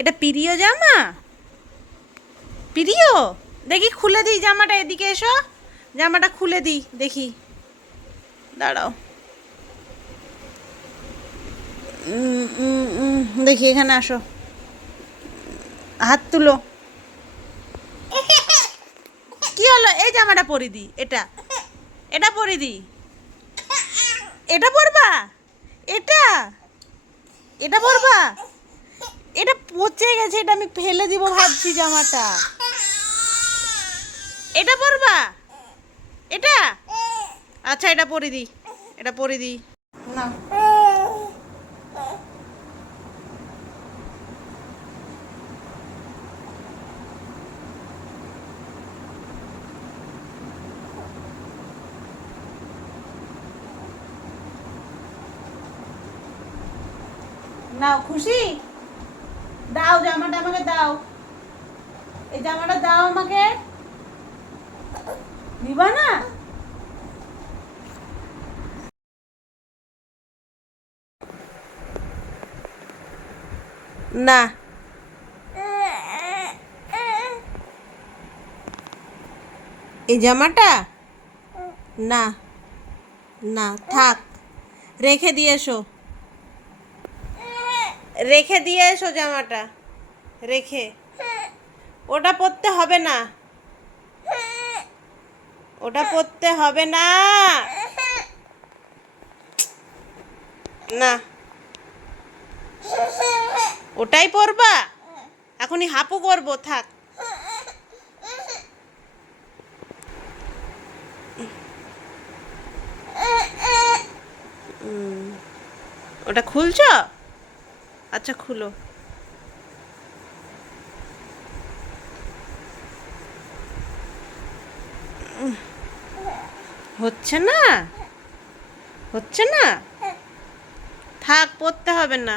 এটা প্রিয় জামা? প্রিয় দেখি খুলে দিই জামাটা এদিকে এসো। জামাটা খুলে দিই, দেখি। দাঁড়াও। দেখি এখানে আসো। হাত তুলো। কি হলো? এই জামাটা পরি দি, এটা। এটা পরি দি। এটা পরবা? এটা? এটা পরবা? পচে গেছে এটা আমি ফেলে দিব ভাবছি জামাটা। এটা পরবা? এটা? আচ্ছা এটা পরে দি এটা পরে দি না। নাও খুশি? দাও জামাটা আমাকে দাও। এই জামাটা দাও আমাকে। দিবা না? না। এই জামাটা? না। না, থাক। রেখে দিয়ে এসো। রেখে দিয়ে এসো জামাটা। রেখে। ওটা পরতে হবে না। ওটা পরতে হবে না। না। ওটাই পরবা? এখনই হাপু করব, থাক। ওটা খুলছ? আচ্ছা খুলো। হচ্ছে না? হচ্ছে না? থাক পড়তে হবে না।